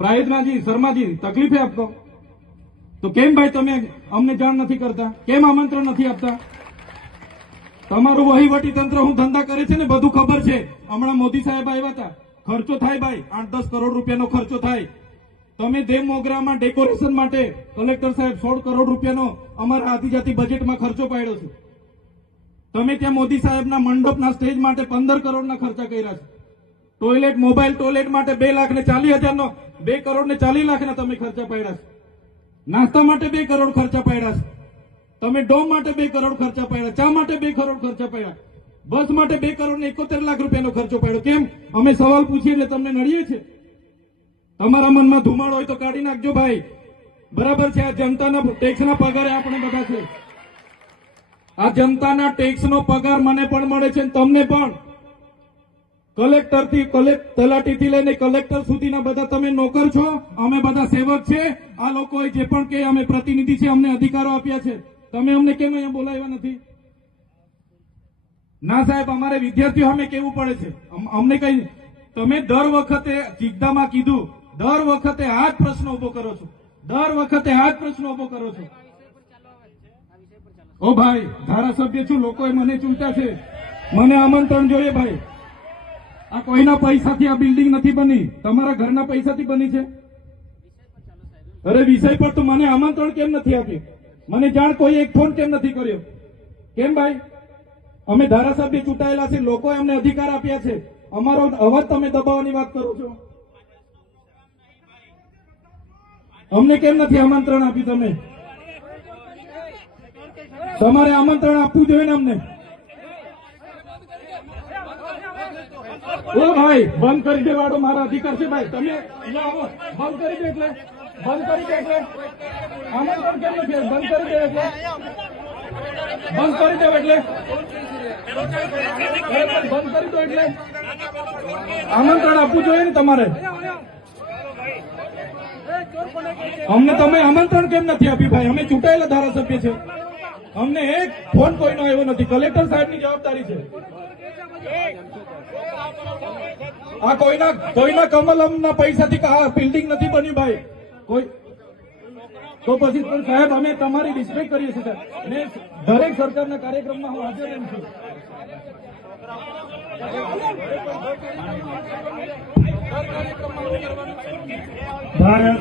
પ્રાયતનાજી શર્માજી તકલીફે આપતો તો કેમ ભાઈ તમે અમને જાણ નથી કરતા, કેમ આમંત્રણ નથી આપતા? તમારું વહીવટી તંત્ર હું ધંધા કરે છે ને બધું ખબર છે. હમણાં મોદી સાહેબ આવ્યા હતા, ખર્ચો થાય ભાઈ, 8-10 કરોડ રૂપિયાનો ખર્ચો થાય. તમે દેવ મોગરામાં ડેકોરેશન માટે કલેક્ટર સાહેબ 16 કરોડ રૂપિયાનો અમારા આદિજાતિ બજેટમાં ખર્ચો પાડ્યો છે. તમે ત્યાં મોદી સાહેબના મંડપના સ્ટેજ માટે 15 કરોડના ખર્ચા કર્યા છે. ટોયલેટ, મોબાઈલ ટોયલેટ માટે 2,40,000નો 2 કરોડ ને 40 લાખના તમે ખર્ચા પાડ્યા છે. નાસ્તા માટે 2 કરોડ ખર્ચા પાડ્યા છે. તમે ડોમ માટે 2 કરોડ ખર્ચા પાડ્યા, ચા માટે 2 કરોડ ખર્ચા પાડ્યા, બસ માટે 2 કરોડ ને 71 લાખ રૂપિયાનો ખર્ચો પાડ્યો. કેમ? અમે સવાલ પૂછીએ એટલે તમને નડીએ છે? તમારા મનમાં ધુમાડો હોય તો કાઢી નાખજો ભાઈ. બરાબર છે, આ જનતાના ટેક્સના પગારે આપણે બધા છે. આ જનતાના ટેક્સનો પગાર મને પણ મળે છે, તમને પણ. કલેક્ટરથી તલાટીથી લઈને કલેક્ટર સુધીના બધા તમે નોકર છો, અમે બધા સેવક છે. આ લોકોએ જે પણ કે અમે પ્રતિનિધિ છે, અમને અધિકારો આપ્યા છે. તમે અમને કેમ અહીંયા બોલાવ્યા નથી? ના સાહેબ, અમારે વિદ્યાર્થીઓ અમે કેવું પડે છે. અમને કઈ, તમે દર વખતે ચિકદામાં કીધું, દર વખતે આ જ પ્રશ્ન ઉભો કરો છો, દર વખતે આ જ પ્રશ્ન ઉભો કરો છો. ઓ ભાઈ, ધારાસભ્ય છું, લોકોએ મને ચૂંટ્યા છે, મને આમંત્રણ જોઈએ ભાઈ. આ કોઈના પૈસાથી આ બિલ્ડિંગ નથી બની, તમારા ઘરના પૈસાથી બની છે. અરે વિષય પર તો મને આમંત્રણ કેમ નથી આપ્યું? મને જાણ કોઈ એક ફોન કેમ નથી કર્યો? કેમ ભાઈ? અમે ધારાસભ્ય ચૂંટાયેલા છે, લોકોએ અમને અધિકાર આપ્યા છે, અમારો અવાજ તમે દબાવવાની વાત કરો છો. અમને કેમ નથી આમંત્રણ આપ્યું? તમે તમારે આમંત્રણ આપવું જોઈએ ને અમને. ઓ ભાઈ, બંધ કરી દેવાડો, મારા અધિકાર છે ભાઈ. તમે અહીંયા આવો, બંધ કરી દે એટલે, બંધ કરી દે એટલે આમંત્રણ કેમ નથી? બંધ કરી દે એટલે, બંધ કરી દો એટલે, બંધ કરી દો એટલે આમંત્રણ આપવું જોઈએ ને તમારે. અમને તમે આમંત્રણ કેમ નથી આપ્યું ભાઈ? અમે ચૂંટાયેલા ધારાસભ્ય છે, અમને એક ફોન કોઈનો આવ્યો નથી. કલેક્ટર સાહેબની જવાબદારી છે. આ કોઈના કમલમના પૈસાથી આ બિલ્ડિંગ નથી બની ભાઈ. કોઈ તો પછી પણ સાહેબ, અમે તમારી રિસ્પેક્ટ કરીએ છીએ સાહેબ, ને દરેક સરકારના કાર્યક્રમમાં હું હાજર રહું છું. ભારત